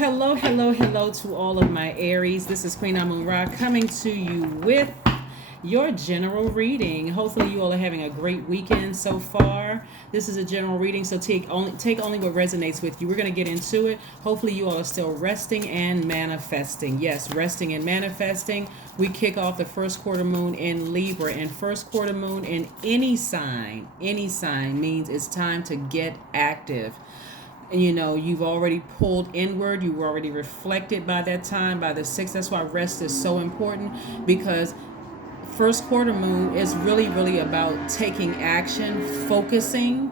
Hello to all of my Aries. This is Queen Amun Ra coming to you with your general reading. Hopefully you all are having a great weekend so far. This is a general reading, so take only what resonates with you. We're going to get into it. Hopefully you all are still resting and manifesting. Yes, resting and manifesting. We kick off the first quarter moon in Libra, and first quarter moon in any sign means it's time to get active. You know, you've already pulled inward, you were already reflected by that time, by the 6th. That's why rest is so important, because first quarter moon is really about taking action, focusing,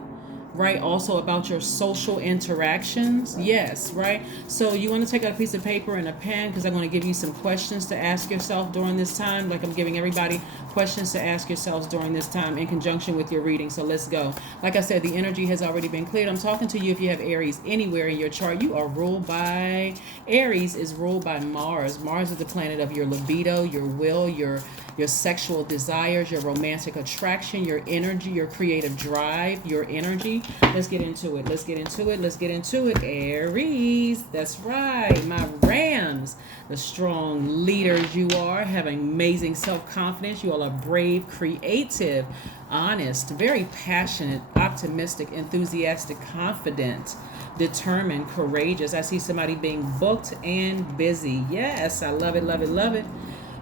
right? Also about your social interactions. Yes, right? So you want to take out a piece of paper and a pen, because I'm going to give you some questions to ask yourself during this time, like I'm giving everybody questions to ask yourselves during this time in conjunction with your reading. So let's go. Like I said, the energy has already been cleared. I'm talking to you if you have Aries anywhere in your chart. You are ruled by, Aries is ruled by Mars. Mars is the planet of your libido, your will, your sexual desires, your romantic attraction, your energy, your creative drive, your energy. Let's get into it. Aries. That's right. My Rams. The strong leaders you are, have amazing self-confidence. You all are brave, creative, honest, very passionate, optimistic, enthusiastic, confident, determined, courageous. I see somebody being booked and busy. Yes, I love it.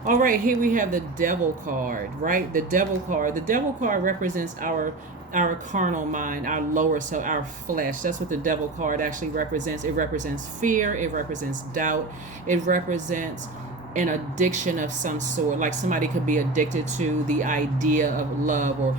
All right, here we have the Devil card, right? The Devil card represents our carnal mind, our lower self, our flesh. That's what the Devil card actually represents. It represents fear. It represents doubt. It represents an addiction of some sort. Like somebody could be addicted to the idea of love, or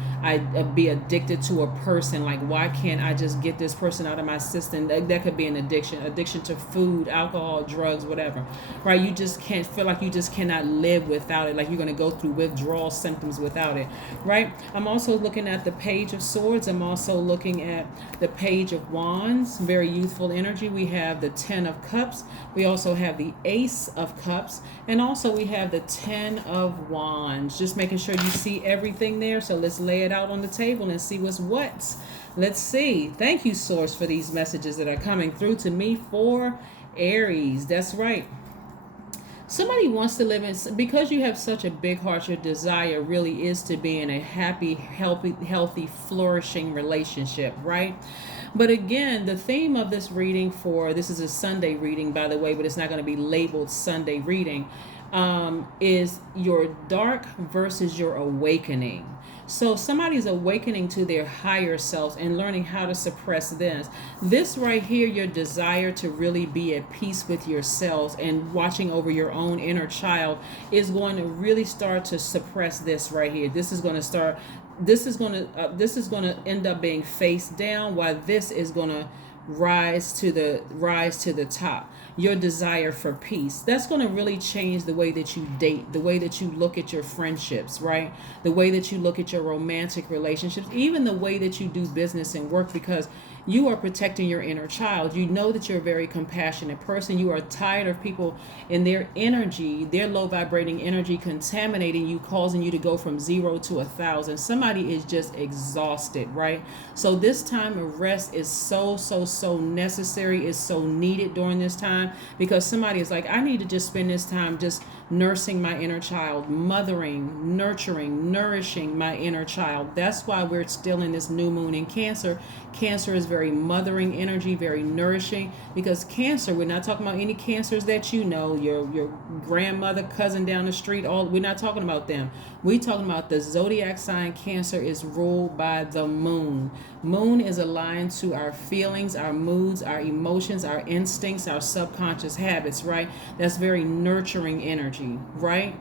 be addicted to a person. Like, why can't I just get this person out of my system? That could be an addiction to food, alcohol, drugs, whatever, right? You just can't feel like you just cannot live without it. Like you're going to go through withdrawal symptoms without it, right? I'm also looking at the Page of Swords. I'm also looking at the Page of Wands, very youthful energy. We have the 10 of Cups. We also have the Ace of Cups. And also we have the 10 of Wands. Just making sure you see everything there. So let's lay it out on the table and see what's what. Let's see. Thank you, Source, for these messages that are coming through to me for Aries. That's right. Somebody wants to live in, because you have such a big heart, your desire really is to be in a happy, healthy, flourishing relationship, right? But again, the theme of this reading this is a Sunday reading, by the way, but it's not going to be labeled Sunday reading, is your dark versus your awakening. So somebody's awakening to their higher selves and learning how to suppress this. This right here, your desire to really be at peace with yourselves and watching over your own inner child, is going to really start to suppress this right here. This is going to end up being face down, while this is going to rise to the top. Your desire for peace, that's going to really change the way that you date, the way that you look at your friendships, right? The way that you look at your romantic relationships, even the way that you do business and work, because you are protecting your inner child. You know that you're a very compassionate person. You are tired of people and their energy, their low vibrating energy, contaminating you, causing you to go from 0 to 1,000. Somebody is just exhausted, right? So this time of rest is so necessary. It's so needed during this time, because somebody is like, I need to just spend this time just nursing my inner child, mothering, nurturing, nourishing my inner child. That's why we're still in this new moon in Cancer. Cancer is very mothering energy, very nourishing, because Cancer, we're not talking about any Cancers that you know, your grandmother, cousin down the street, we're not talking about them. We're talking about the Zodiac sign. Cancer is ruled by the moon. Moon is aligned to our feelings, our moods, our emotions, our instincts, our subconscious habits, right? That's very nurturing energy, right?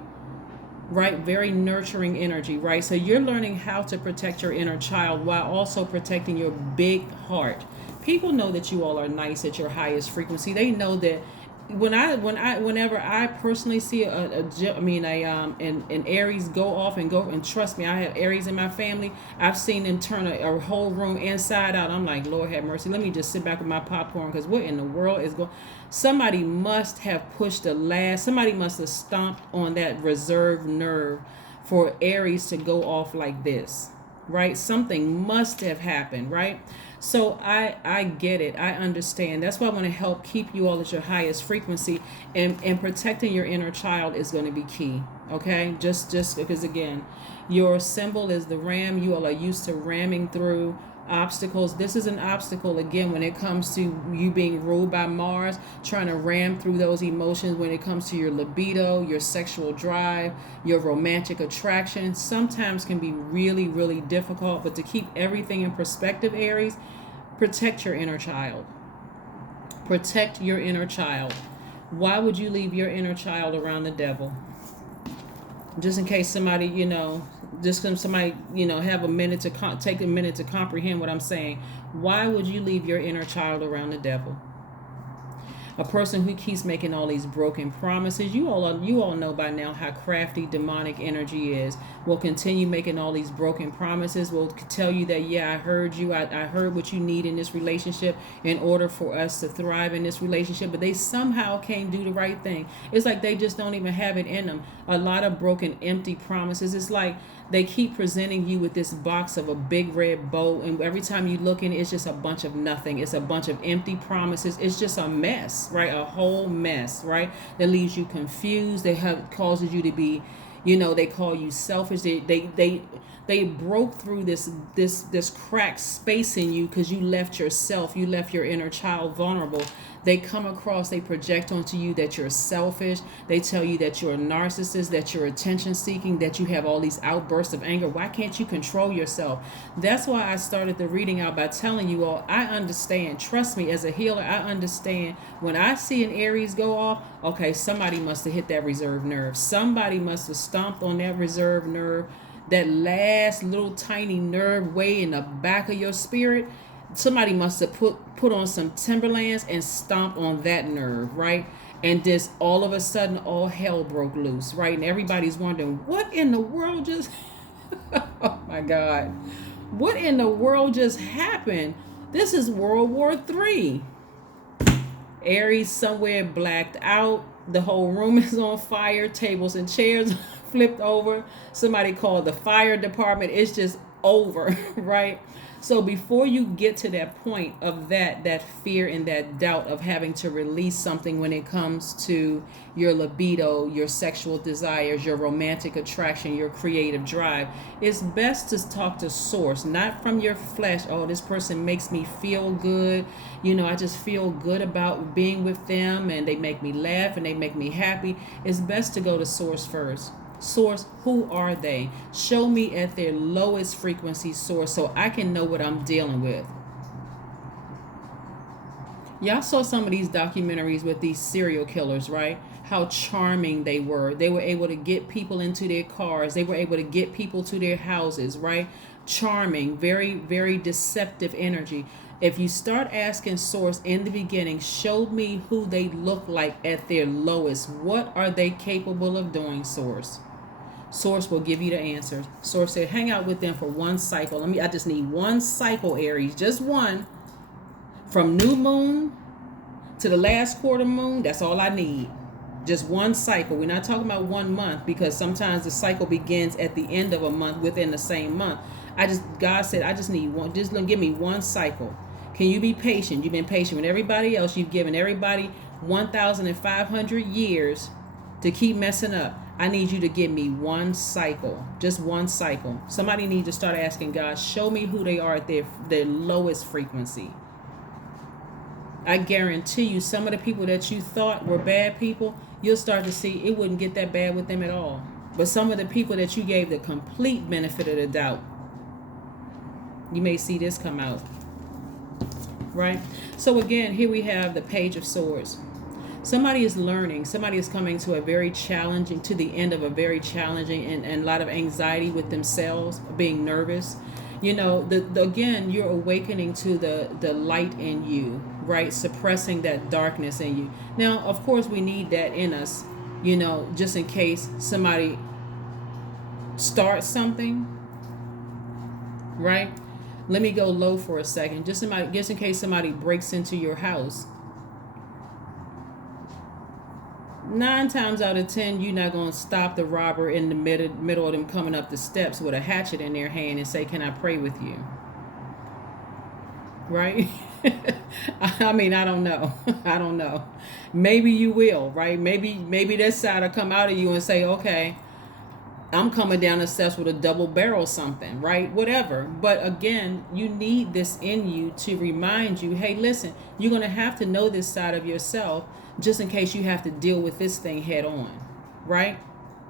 Very nurturing energy, right? So you're learning how to protect your inner child while also protecting your big heart. People know that you all are nice at your highest frequency. They know that whenever I personally see an Aries go off and trust me, I have Aries in my family. I've seen them turn a whole room inside out. I'm like, Lord have mercy. Let me just sit back with my popcorn, because what in the world is going? Somebody must have somebody must have stomped on that reserve nerve for Aries to go off like this. right? Something must have happened, right? So I get it. I understand. That's why I want to help keep you all at your highest frequency, and protecting your inner child is going to be key. Okay? Just because again, your symbol is the ram. You all are used to ramming through obstacles. This is an obstacle again when it comes to you being ruled by Mars, trying to ram through those emotions when it comes to your libido, your sexual drive, your romantic attraction. Sometimes can be really, really difficult, but to keep everything in perspective, Aries, protect your inner child. Protect your inner child. Why would you leave your inner child around the devil? Just in case somebody, just somebody, have a minute to take a minute to comprehend what I'm saying. Why would you leave your inner child around the devil? A person who keeps making all these broken promises. You all know by now how crafty demonic energy is. Will continue making all these broken promises. Will tell you that, yeah, I heard you. I heard what you need in this relationship in order for us to thrive in this relationship. But they somehow can't do the right thing. It's like they just don't even have it in them. A lot of broken, empty promises. It's like they keep presenting you with this box of a big red bow, and every time you look in, it's just a bunch of nothing. It's a bunch of empty promises. It's just a mess, right? A whole mess, right? That leaves you confused. Causes you to be, they call you selfish. They broke through this cracked space in you because you left yourself, you left your inner child vulnerable. They come across, they project onto you that you're selfish. They tell you that you're a narcissist, that you're attention seeking, that you have all these outbursts of anger. Why can't you control yourself? That's why I started the reading out by telling you all, I understand. Trust me, as a healer, I understand. When I see an Aries go off, okay, somebody must have hit that reserve nerve. Somebody must have stomped on that reserve nerve, that last little tiny nerve way in the back of your spirit. Somebody must have put on some Timberlands and stomp on that nerve, right? And this all of a sudden all hell broke loose, right? And everybody's wondering, what in the world just oh my God, what in the world just happened? This is World War III. Aries somewhere blacked out. The whole room is on fire. Tables and chairs flipped over. Somebody called the fire department. It's just over, right? So before you get to that point of that fear and that doubt of having to release something when it comes to your libido, your sexual desires, your romantic attraction, your creative drive, it's best to talk to source, not from your flesh. Oh, this person makes me feel good. I just feel good about being with them, and they make me laugh and they make me happy. It's best to go to source first. Source, who are they? Show me at their lowest frequency source so I can know what I'm dealing with. Y'all saw some of these documentaries with these serial killers, right? How charming they were. They were able to get people into their cars. They were able to get people to their houses, right? Charming, very, very deceptive energy. If you start asking source in the beginning, show me who they look like at their lowest. What are they capable of doing, source? Source will give you the answers. Source said, hang out with them for one cycle. I just need one cycle, Aries, just one. From new moon to the last quarter moon, that's all I need. Just one cycle. We're not talking about 1 month, because sometimes the cycle begins at the end of a month within the same month. God said, I just need one. Just give me one cycle. Can you be patient? You've been patient with everybody else. You've given everybody 1,500 years to keep messing up. I need you to give me one cycle, just one cycle. Somebody needs to start asking God, show me who they are at their lowest frequency. I guarantee you, some of the people that you thought were bad people, you'll start to see it wouldn't get that bad with them at all. But some of the people that you gave the complete benefit of the doubt, you may see this come out. Right? So again, here we have the Page of Swords. Somebody is learning. Somebody is coming to the end of a very challenging and a lot of anxiety with themselves, being nervous. Again, you're awakening to the light in you, right? Suppressing that darkness in you. Now, of course, we need that in us, just in case somebody starts something, right? Let me go low for a second, just in case somebody breaks into your house. Nine times out of 10, you're not going to stop the robber in the middle of them coming up the steps with a hatchet in their hand and say, "Can I pray with you?" Right? I mean, I don't know. I don't know. Maybe you will, right? Maybe that side will come out of you and say, "Okay, I'm coming down the steps with a double barrel something," right? Whatever. But again, you need this in you to remind you, hey, listen, you're going to have to know this side of yourself just in case you have to deal with this thing head on, right?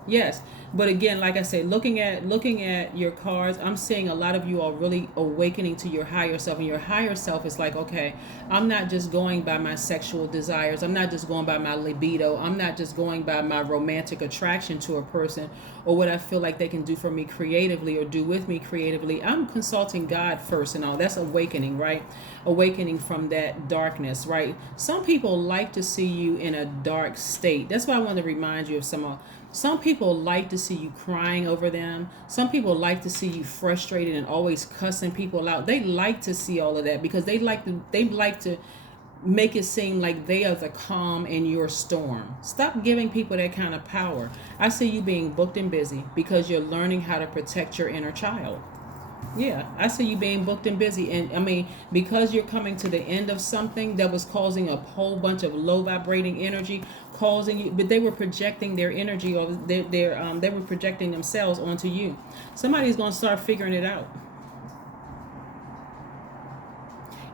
Yes. But again, like I said, looking at your cards, I'm seeing a lot of you are really awakening to your higher self. And your higher self is like, okay, I'm not just going by my sexual desires. I'm not just going by my libido. I'm not just going by my romantic attraction to a person or what I feel like they can do for me creatively or do with me creatively. I'm consulting God first and all. That's awakening, right? Awakening from that darkness, right? Some people like to see you in a dark state. That's why I want to remind you of some people like to see you crying over them. Some people like to see you frustrated and always cussing people out. They like to see all of that because they like to make it seem like they are the calm in your storm. Stop giving people that kind of power. I see you being booked and busy because you're learning how to protect your inner child. Yeah, I see you being booked and busy. And I mean, because you're coming to the end of something that was causing a whole bunch of low vibrating energy, causing you, but they were projecting their energy or they were projecting themselves onto you. Somebody's going to start figuring it out.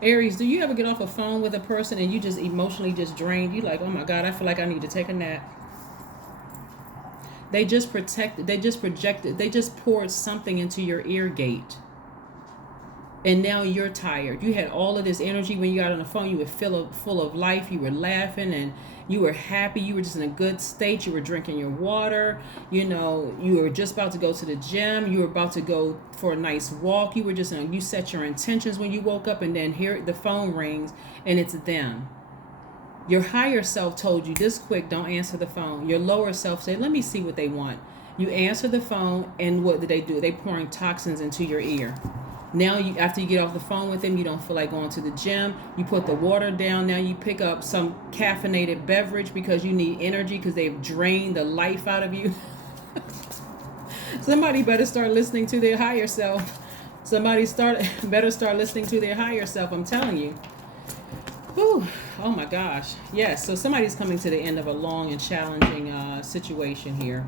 Aries, do you ever get off a phone with a person and you just emotionally just drained? You like, oh my God, I feel like I need to take a nap. They just poured something into your ear gate. And now you're tired. You had all of this energy when you got on the phone. You were full of life. You were laughing and you were happy. You were just in a good state. You were drinking your water. You were just about to go to the gym. You were about to go for a nice walk. You were you set your intentions when you woke up, and then here the phone rings and it's them. Your higher self told you this quick, don't answer the phone. Your lower self said, let me see what they want. You answer the phone, and what do? They pouring toxins into your ear. Now, after you get off the phone with them, you don't feel like going to the gym. You put the water down. Now you pick up some caffeinated beverage because you need energy because they've drained the life out of you. Somebody better start listening to their higher self. Better start listening to their higher self. I'm telling you. Whew. Oh my gosh. Yes. So somebody's coming to the end of a long and challenging situation here.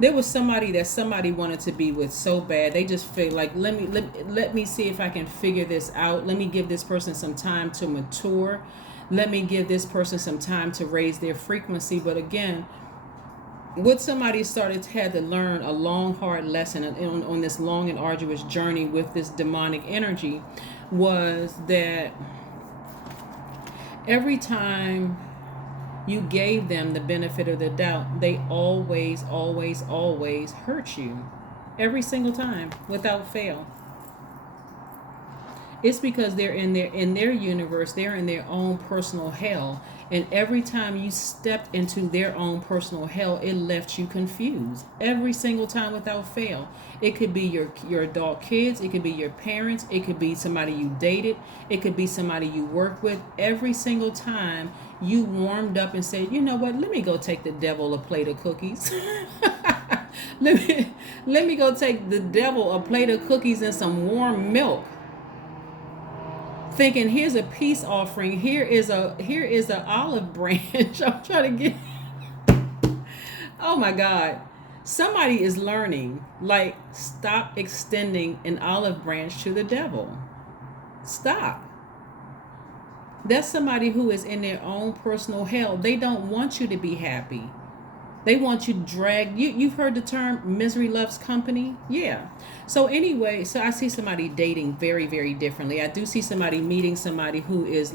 There was somebody that somebody wanted to be with so bad. They just feel like, let me see if I can figure this out. Let me give this person some time to mature. Let me give this person some time to raise their frequency. But again, what somebody had to learn a long, hard lesson on this long and arduous journey with this demonic energy was that every time you gave them the benefit of the doubt, they always, always, always hurt you. Every single time, without fail. It's because they're in their universe, they're in their own personal hell. And every time you stepped into their own personal hell, it left you confused. Every single time without fail. It could be your adult kids, it could be your parents, it could be somebody you dated, it could be somebody you work with. Every single time you warmed up and said, you know what, let me go take the devil a plate of cookies. let me go take the devil a plate of cookies and some warm milk. Thinking, here's a peace offering, here is an olive branch. I'm trying to get oh my God. Somebody is learning, like, stop extending an olive branch to the devil. Stop. That's somebody who is in their own personal hell. They don't want you to be happy. They want you dragged. You've heard the term misery loves company? Yeah. So anyway, so I see somebody dating very, very differently. I do see somebody meeting somebody who is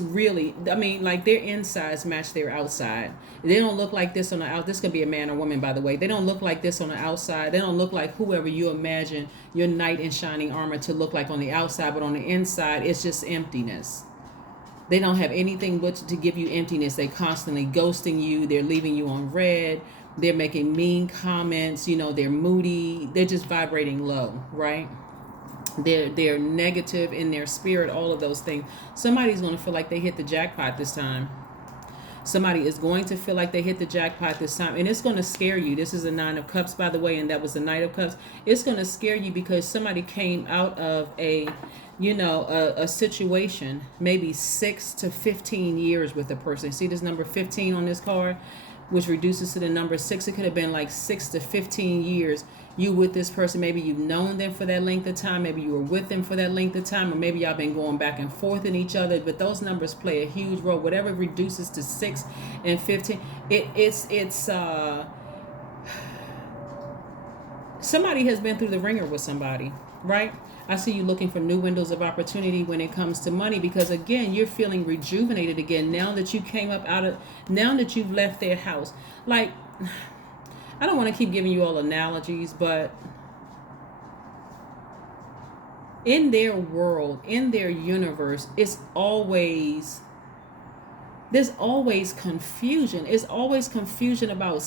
really, I mean, like their insides match their outside. They don't look like this on the out. This could be a man or woman, by the way. They don't look like this on the outside. They don't look like whoever you imagine your knight in shining armor to look like on the outside, but on the inside, it's just emptiness. They don't have anything but to give you emptiness. They constantly ghosting you. They're leaving you on red. They're making mean comments. They're moody. They're just vibrating low, right? They're negative in their spirit, all of those things. Somebody's going to feel like they hit the jackpot this time. Somebody is going to feel like they hit the jackpot this time, and it's going to scare you. This is a Nine of Cups, by the way, and that was the Knight of Cups. It's going to scare you because somebody came out of a situation, maybe 6 to 15 years with a person. See this number 15 on this card, which reduces to the number 6. It could have been like 6 to 15 years you with this person. Maybe you've known them for that length of time. Maybe you were with them for that length of time, or maybe y'all been going back and forth in each other. But those numbers play a huge role. Whatever reduces to 6 and 15, it's somebody has been through the ringer with somebody, right? I see you looking for new windows of opportunity when it comes to money, because again, you're feeling rejuvenated again now that you came up now that you've left their house. Like, I don't want to keep giving you all analogies, but in their world, in their universe, there's always confusion. It's always confusion about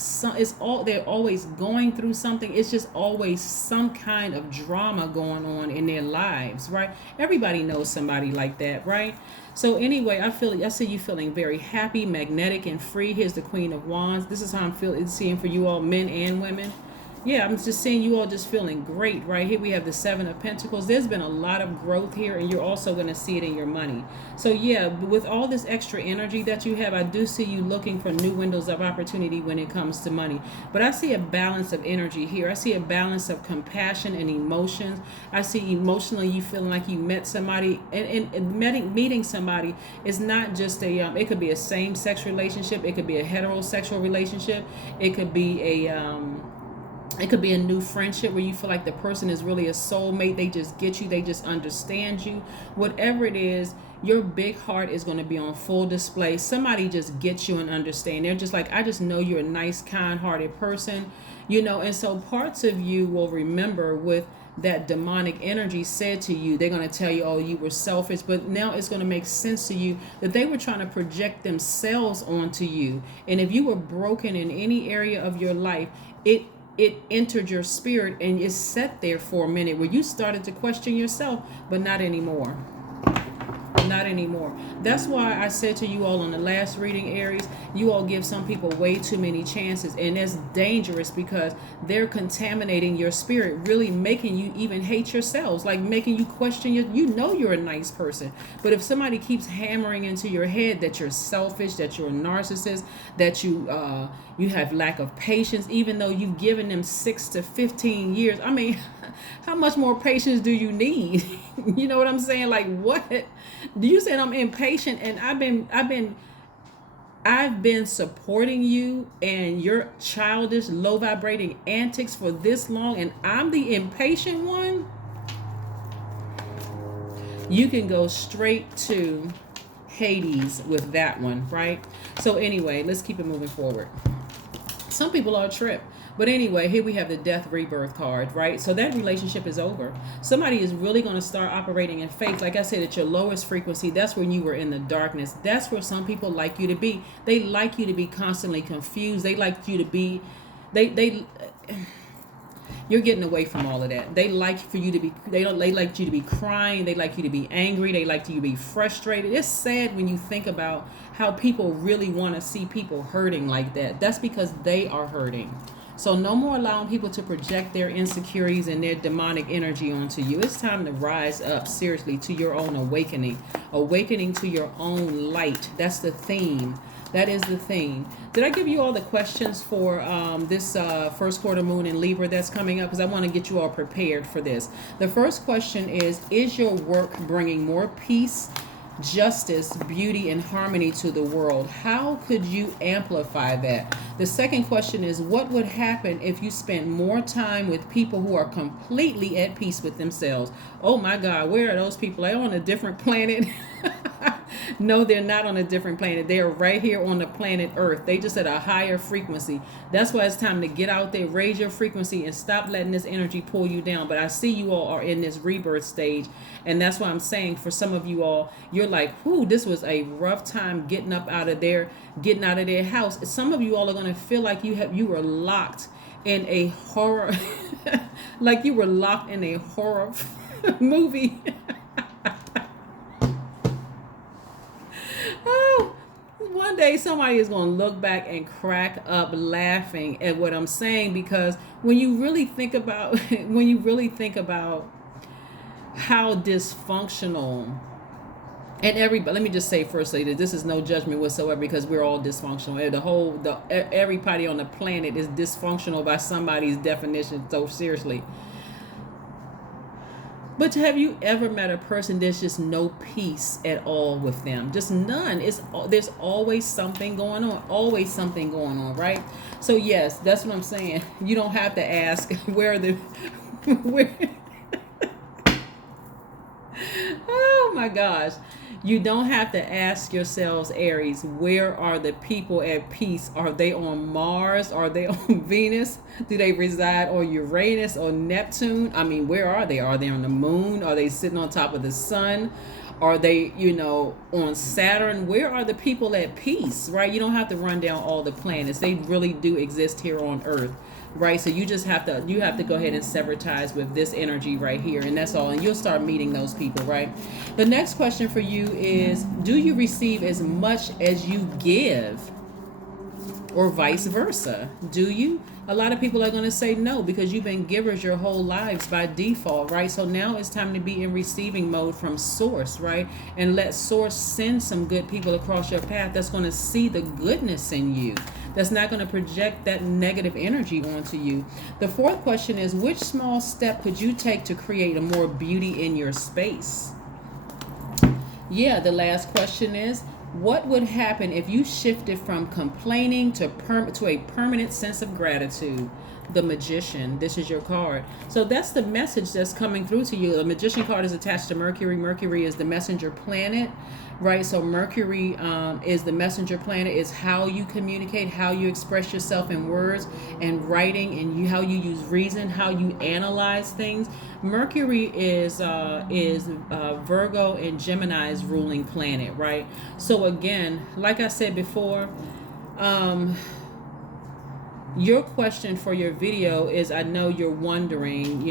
they're always going through something. It's just always some kind of drama going on in their lives, right? Everybody knows somebody like that, right? So anyway, I see you feeling very happy, magnetic, and free. Here's the Queen of Wands. This is how I'm seeing for you all, men and women. Yeah, I'm just seeing you all just feeling great. Right here we have the Seven of Pentacles. There's been a lot of growth here, and you're also going to see it in your money. So yeah, with all this extra energy that you have, I do see you looking for new windows of opportunity when it comes to money. But I see a balance of energy here. I see a balance of compassion and emotions. I see emotionally you feeling like you met somebody, and meeting somebody is not just it could be a same-sex relationship. It could be a heterosexual relationship. It could be a new friendship where you feel like the person is really a soulmate. They just get you. They just understand you. Whatever it is, your big heart is going to be on full display. Somebody just gets you and understand. They're just like, I just know you're a nice, kind-hearted person, and so parts of you will remember with that demonic energy said to you. They're going to tell you, oh, you were selfish, but now it's going to make sense to you that they were trying to project themselves onto you. And if you were broken in any area of your life, it entered your spirit and it sat there for a minute where you started to question yourself, but not anymore. Not anymore. That's why I said to you all on the last reading, Aries, you all give some people way too many chances, and that's dangerous because they're contaminating your spirit, really making you even hate yourselves, like making you question you're a nice person. But if somebody keeps hammering into your head that you're selfish, that you're a narcissist, that you have lack of patience, even though you've given them 6 to 15 years, I mean, how much more patience do you need? You know what I'm saying? Like, what? Do you say I'm impatient? And I've been supporting you and your childish, low vibrating antics for this long, and I'm the impatient one? You can go straight to Hades with that one, right? So anyway, let's keep it moving forward. Some people are a trip. But anyway, here we have the Death Rebirth card, right? So that relationship is over. Somebody is really going to start operating in faith. Like I said, at your lowest frequency, that's when you were in the darkness. That's where some people like you to be. They like you to be constantly confused. They like you to be, you're getting away from all of that. They like for you to be, they like you to be crying. They like you to be angry. They like you to be frustrated. It's sad when you think about how people really want to see people hurting like that. That's because they are hurting. So no more allowing people to project their insecurities and their demonic energy onto you. It's time to rise up, seriously, to your own awakening. Awakening to your own light. That's the theme. That is the theme. Did I give you all the questions for this first quarter moon in Libra that's coming up? Because I want to get you all prepared for this. The first question is your work bringing more peace, justice, beauty, and harmony to the world? How could you amplify that? The second question is, what would happen if you spent more time with people who are completely at peace with themselves? Oh my God, where are those people? Are they on a different planet? No, they're not on a different planet. They are right here on the planet Earth. They just at a higher frequency. That's why it's time to get out there, raise your frequency, and stop letting this energy pull you down. But I see you all are in this rebirth stage, and that's why I'm saying for some of you all, you're like, whoo, this was a rough time getting out of their house. Some of you all are going to feel like you were locked in a horror, like you were locked in a horror movie. day somebody is going to look back and crack up laughing at what I'm saying, because when you really think about when you really think about how dysfunctional, and everybody, let me just say firstly that this is no judgment whatsoever, because we're all dysfunctional. Everybody on the planet is dysfunctional by somebody's definition. So seriously, but have you ever met a person there's just no peace at all with them? Just none. There's always something going on. Always something going on, right? So yes, that's what I'm saying. You don't have to ask where the where. Oh my gosh. You don't have to ask yourselves, Aries, where are the people at peace? Are they on Mars? Are they on Venus? Do they reside on Uranus or Neptune? I mean, where are they? Are they on the moon? Are they sitting on top of the sun? Are they, on Saturn? Where are the people at peace, right? You don't have to run down all the planets. They really do exist here on Earth, right? So you have to go ahead and sever ties with this energy right here, and that's all. And you'll start meeting those people, right? The next question for you is, do you receive as much as you give, or vice versa? Do you? A lot of people are going to say no, because you've been givers your whole lives by default, right? So now it's time to be in receiving mode from source, right? And let source send some good people across your path that's going to see the goodness in you, that's not going to project that negative energy onto you. The fourth question is, which small step could you take to create a more beauty in your space? Yeah, the last question is, what would happen if you shifted from complaining to a permanent sense of gratitude? The Magician. This is your card. So that's the message that's coming through to you. The Magician card is attached to Mercury. Mercury is the messenger planet, right? So Mercury is the messenger planet. Is how you communicate, how you express yourself in words and writing, and how you use reason, how you analyze things. Mercury is Virgo and Gemini's ruling planet, right? So again, like I said before, your question for your video is, I know you're wondering,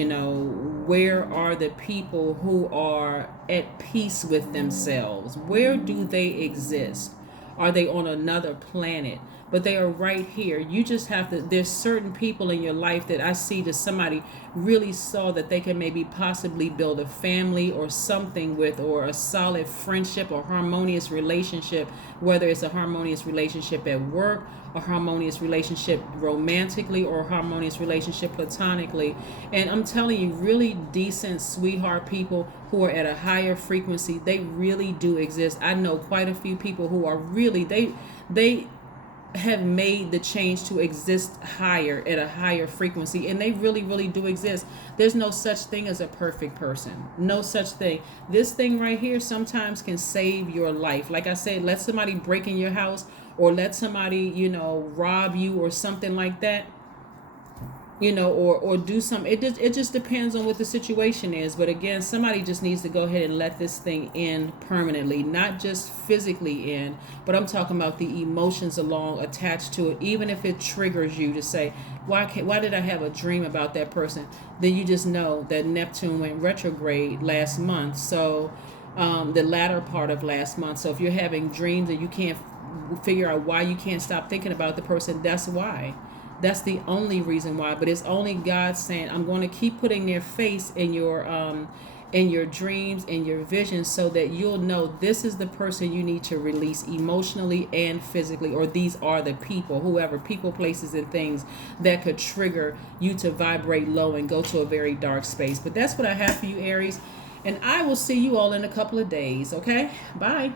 where are the people who are at peace with themselves? Where do they exist? Are they on another planet? But they are right here. You just have to, there's certain people in your life that I see that somebody really saw that they can maybe possibly build a family or something with, or a solid friendship or harmonious relationship, whether it's a harmonious relationship at work, a harmonious relationship romantically, or a harmonious relationship platonically. And I'm telling you, really decent sweetheart people who are at a higher frequency, they really do exist. I know quite a few people who are really, they have made the change to exist higher, at a higher frequency, and they really, really do exist. There's no such thing as a perfect person. No such thing. This thing right here sometimes can save your life. Like I said, let somebody break in your house, or let somebody, rob you or something like that, or do something. It just depends on what the situation is. But again, somebody just needs to go ahead and let this thing in permanently, not just physically in, but I'm talking about the emotions attached to it. Even if it triggers you to say, why did I have a dream about that person? Then you just know that Neptune went retrograde last month. So the latter part of last month. So if you're having dreams and you can't figure out why you can't stop thinking about the person, that's why. That's the only reason why. But it's only God saying, I'm going to keep putting their face in your dreams, in your visions, so that you'll know this is the person you need to release emotionally and physically, or these are the people, whoever, people, places, and things that could trigger you to vibrate low and go to a very dark space. But that's what I have for you, Aries. And I will see you all in a couple of days. Okay? Bye.